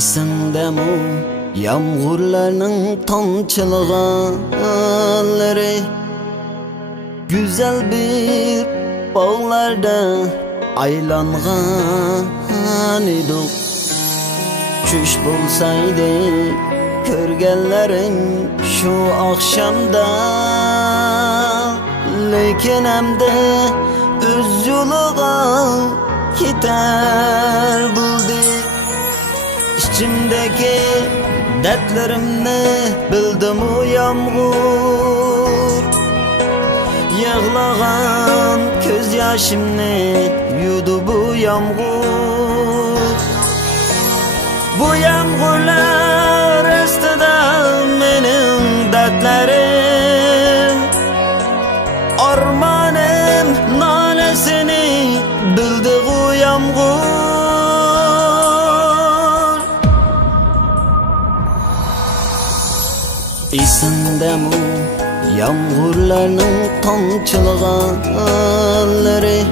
Esindemi yağmurlarning tomchilganlari, güzel bir bağlarda aylangan edik. Çüş bulsaydı körgenlerin şu akşamda, lekin emde öz yoluga keter buldu. İçimdeki dertlerimni bildim o yağmur, yığlagan göz yaşımni yudu bu yağmur. Bu yağmurlar astida mening dertlerim, armanım nolesini bildi bu yağmur. Esindemi yağmurlarning tomchilganlari,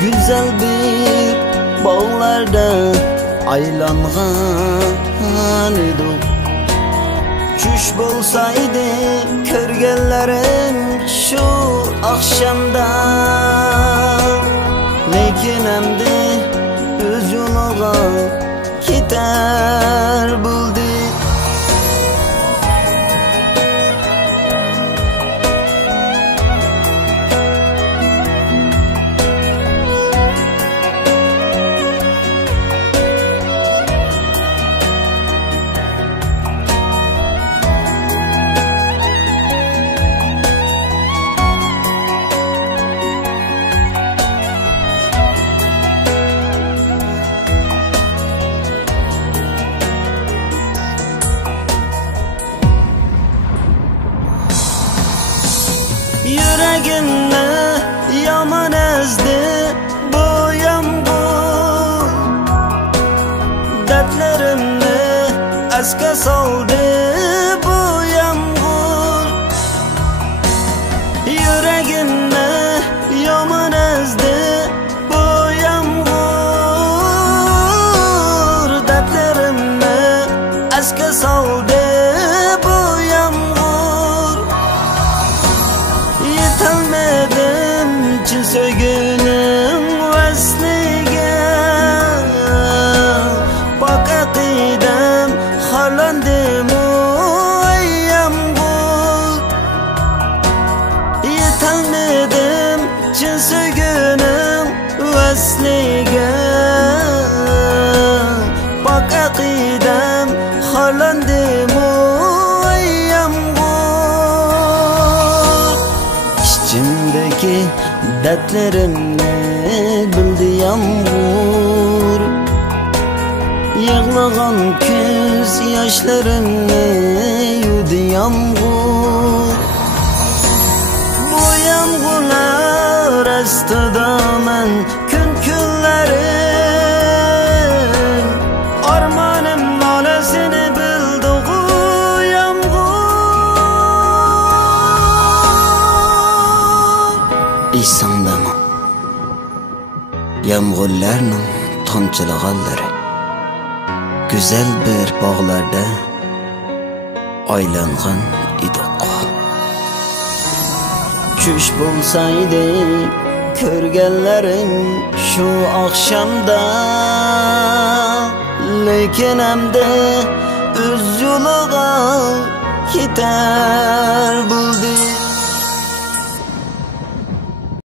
güzel bir bağlarda aylangan edik. Çüş bulsaydı körgenlerim şu akşamda, lekin emdi öz yoluga keter buldu. Yüreğimni yaman ezdi bu yağmur, dertlerimni esке saldı bu yağmur. Yüreğimni yaman ezdi bu yağmur, dertlerimni esке saldı bu yağmur. Yetelmedim çin söygünün veslige, bak akidem harlandım o yağmur. Yetelmedim çin söygünün veslige, bak akidem harlandım o yağmur. İçimdeki dertlerimni bildi yağmur, yığlagan göz yaşlarımni yudu yağmur. Bu yağmurlar astida men kun kunlarim, armanım nolesini bildi o yağmur. Esindemi yağmurlarning tomchilganlari, güzel bir bağlarda aylangan edik. Çüş bulsaydı körgenlerin şu akşamda, lekin emde öz yoluga keter buldu.